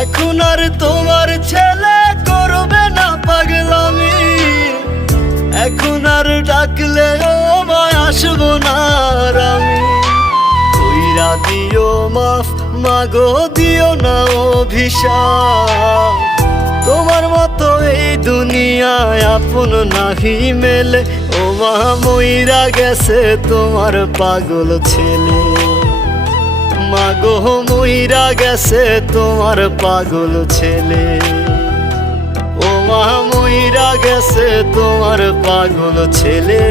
এখন আর তোমার ছেলে করবে না পাগলামি, এখন আর ডাকলে ও মায় আসবো না আর আমি। কইরা দিও মাফ মাগো, দিও না অভিশাপ। তোমার মতো এই দুনিয়ায় আপন নাহি মেলে, ও মা মইরা গেছে তোমার পাগল ছেলে। মাগো মইরা গেছে তোমার পাগল ছেলে, ও মা মইরা গেছে তোমার পাগল ছেলে।